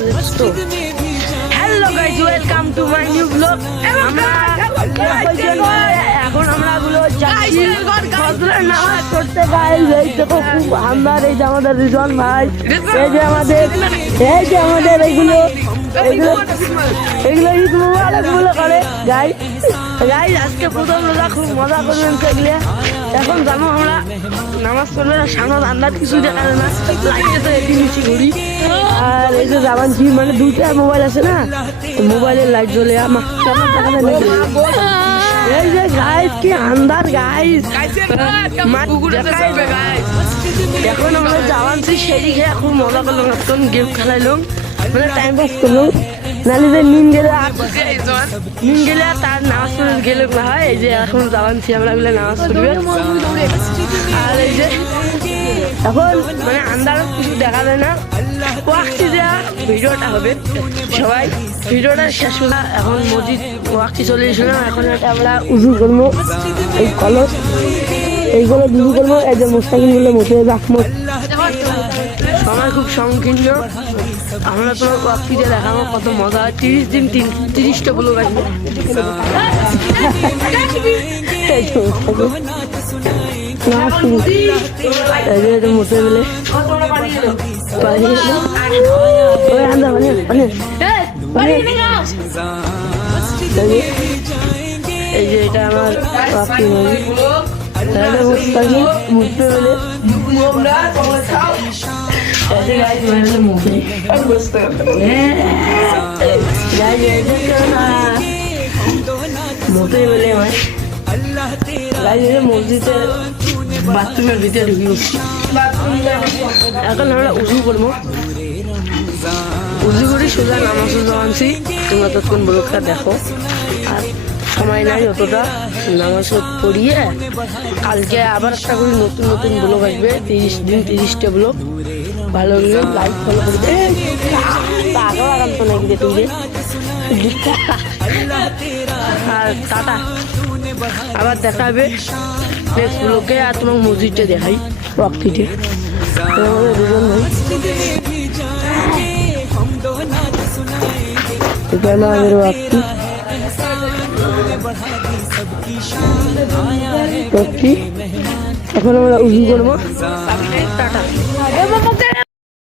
তো hello guys, welcome to my new blog. এখন আমরা গুলো যাচ্ছি ফজরের নামাজ পড়তে। গাইস এই দেখো খুব আন্দার। এই যে আমাদের রিজন ভাই, এই যে আমাদের এইগুলো ঈদ মুবারক বলে করে। গাইস আজকে প্রথম রোজা, খুব মজা করবেন সেগুলো। এখন জানো আমরা নামাজ পড়লে সামনে আন্দার কিছু দেখা যায় না, লাইটে তো এটি নিচে ঘুরি। আর এই যে জামানছি মানে দুইটা মোবাইল আছে না, মোবাইলের লাইট জ্বলে আমার দেখা যায় না। এই যে গাইস কি আন্দার গাইস, এখন আমরা জামানছি সেই খেয়ে খুব মজা করলাম, এখন গেম খেলাইলাম, মানে টাইম পাস করলাম। নাহলে যে নিন গেলে তার নামাজ পড়ে গেলে হয়। এই যে এখন জামানছি আমরা গুলো নামাজ পড়বে। আর এই যে এখন মানে আন্দারও কিছু দেখা যায় না। ওয়াক্তি দেওয়া ভিডিওটা হবে, সবাই ভিডিওটা শেষ হলো। এখন মসজিদ ওয়াক্তি চলে এসেছিলাম। এখন এটা আমরা উজু করবো, এই কলস এইগুলো উজু করবো। এই যে মোস্তাকিম গুলো মুখে রাখবো। সময় খুব সংকীর্ণ। আমরা তোমার ওয়াক্তিতে দেখাবো কত মজা। 30 দিন 30টা ব্লগ আসবে। মোটে বলে এই যে এটা আমার মুখতে বলে মোটে বলে মসজিদের বাথরুমের ভিতরে ঢুকি উঠছি। এখন আমরা উজু করবো, উজু করি সোজা নামাজ আনছি। তোমরা ততক্ষণ ব্লগটা দেখো। আর সময় নাই অতটা, নামাজ পড়িয়ে কালকে আবার একটা করে নতুন নতুন ব্লগ আসবে। 30 দিন 30টা ব্লগ। ভালো লাইক ফলো করবে। টাকা লাগান তো নাকি তুমি। আর টাটা, আবার দেখা হবে নেক্সট ব্লগে। আর তোমার মসজিদটা দেখাই ওয়াক্তিতে। আমাদের দুজন ভাই এখানে আমাদের ওয়াক্তি। এখন আমরা উজু করবো। টাটা।